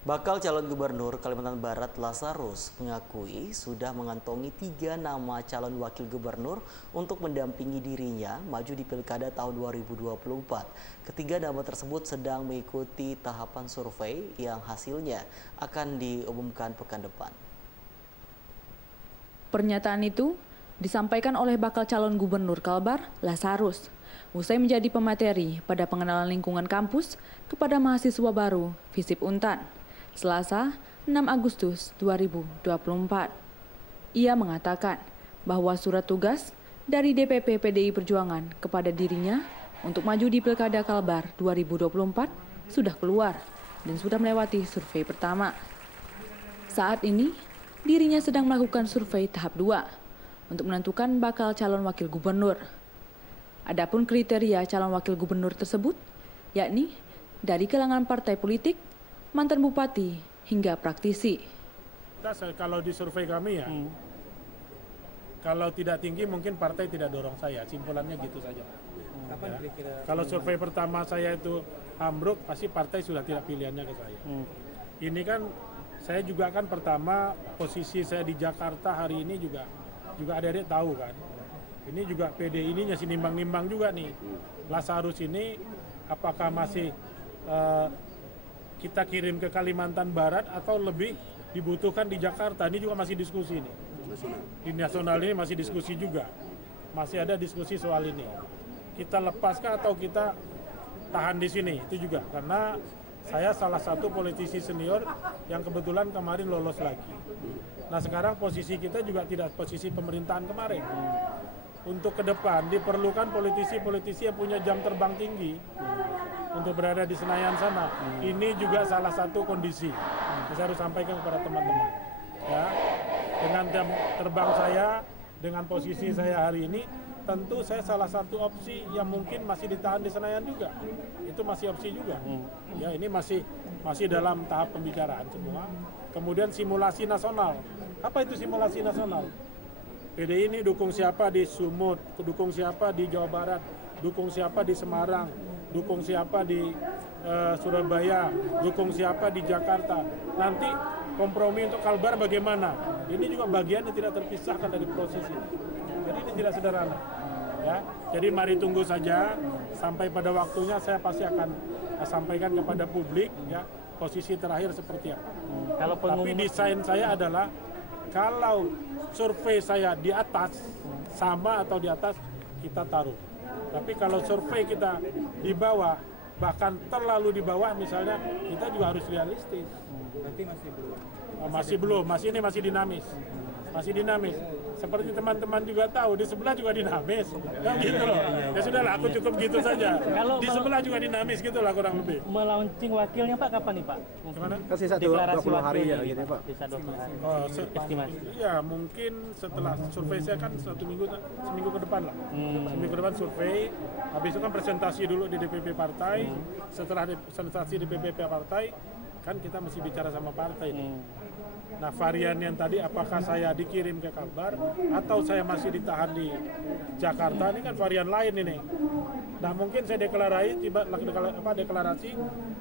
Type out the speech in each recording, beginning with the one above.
Bakal calon gubernur Kalimantan Barat Lazarus mengakui sudah mengantongi 3 nama calon wakil gubernur untuk mendampingi dirinya maju di Pilkada tahun 2024. Ketiga nama tersebut sedang mengikuti tahapan survei yang hasilnya akan diumumkan pekan depan. Pernyataan itu disampaikan oleh bakal calon gubernur Kalbar, Lazarus, usai menjadi pemateri pada pengenalan lingkungan kampus kepada mahasiswa baru FISIP Untan. Selasa, 6 Agustus 2024. Ia mengatakan bahwa surat tugas dari DPP PDI Perjuangan kepada dirinya untuk maju di Pilkada Kalbar 2024 sudah keluar dan sudah melewati survei pertama. Saat ini, dirinya sedang melakukan survei tahap 2 untuk menentukan bakal calon wakil gubernur. Adapun kriteria calon wakil gubernur tersebut, yakni dari kalangan partai politik, mantan bupati, hingga praktisi. Kalau di survei kami ya, kalau tidak tinggi mungkin partai tidak dorong saya, simpulannya gitu saja. Ya. Kalau survei pertama saya itu ambruk, pasti partai sudah tidak pilihannya ke saya. Ini kan, saya juga kan pertama posisi saya di Jakarta hari ini juga adik-adik tahu kan. Ini juga PD ini masih nimbang-nimbang juga nih. Lazarus ini apakah masih kita kirim ke Kalimantan Barat atau lebih dibutuhkan di Jakarta. Ini juga masih diskusi nih. Di nasional ini masih diskusi juga. Masih ada diskusi soal ini. Kita lepaskah atau kita tahan di sini? Itu juga karena saya salah satu politisi senior yang kebetulan kemarin lolos lagi. Nah sekarang posisi kita juga tidak posisi pemerintahan kemarin. Untuk ke depan diperlukan politisi-politisi yang punya jam terbang tinggi untuk berada di Senayan sana. Ini juga salah satu kondisi yang saya harus sampaikan kepada teman-teman. Ya, dengan jam terbang saya, dengan posisi saya hari ini, tentu saya salah satu opsi yang mungkin masih ditahan di Senayan juga. Itu masih opsi juga. Ya, ini masih dalam tahap pembicaraan semua. Kemudian simulasi nasional. Apa itu simulasi nasional? PDI ini dukung siapa di Sumut, dukung siapa di Jawa Barat, dukung siapa di Semarang, dukung siapa di Surabaya, dukung siapa di Jakarta. Nanti kompromi untuk Kalbar bagaimana? Ini juga bagian yang tidak terpisahkan dari proses ini. Jadi ini tidak sederhana. Ya, jadi mari tunggu saja sampai pada waktunya saya pasti akan sampaikan kepada publik ya posisi terakhir seperti apa. Tapi desain saya adalah kalau survei saya di atas sama atau di atas kita taruh. Tapi kalau survei kita di bawah, bahkan terlalu di bawah misalnya, kita juga harus realistis. Berarti masih belum. Ini masih dinamis. Masih dinamis. Seperti teman-teman juga tahu, di sebelah juga dinamis. Kan gitu loh. Ya sudahlah, aku cukup gitu saja. Di sebelah juga dinamis gitu lah kurang lebih. Melaunching wakilnya Pak kapan nih Pak? Gimana? Kasih 20 hari ya gitu Pak. Sisa 20 hari. Estimasi. Ya mungkin setelah survei saya kan seminggu ke depan lah. Seminggu ke depan survei, habis itu kan presentasi dulu di DPP partai. Setelah presentasi di DPP partai, kan kita mesti bicara sama partai nih. Nah varian yang tadi apakah saya dikirim ke Kalbar atau saya masih ditahan di Jakarta, ini kan varian lain ini. Nah mungkin saya deklarasi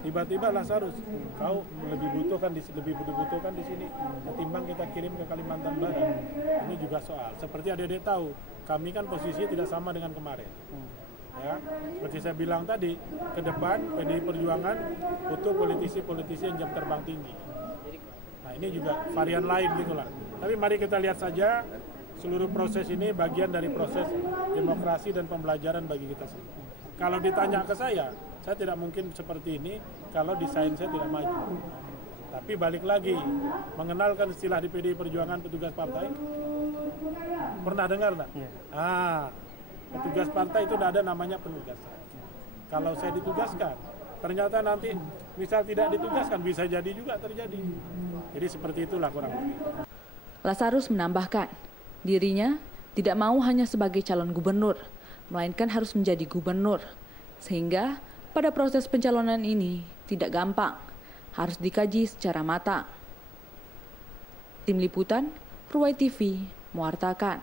tiba-tiba Lazarus kau lebih dibutuhkan di sini ketimbang kita kirim ke Kalimantan Barat. Ini juga soal. Seperti adik-adik tahu, kami kan posisinya tidak sama dengan kemarin. Ya, seperti saya bilang tadi, ke depan PDI Perjuangan butuh politisi-politisi yang jam terbang tinggi. Nah ini juga varian lain gitulah. Tapi mari kita lihat saja seluruh proses ini bagian dari proses demokrasi dan pembelajaran bagi kita semua. Kalau ditanya ke saya tidak mungkin seperti ini kalau desain saya tidak maju. Tapi balik lagi, mengenalkan istilah di PDI Perjuangan petugas partai. Pernah dengar nggak? Petugas partai itu tidak ada namanya penugasan. Kalau saya ditugaskan, ternyata nanti misal tidak ditugaskan, bisa jadi juga terjadi. Jadi seperti itulah kurang lebih. Lazarus menambahkan, dirinya tidak mau hanya sebagai calon gubernur, melainkan harus menjadi gubernur. Sehingga pada proses pencalonan ini tidak gampang, harus dikaji secara matang. Tim Liputan, Ruwai TV, mewartakan.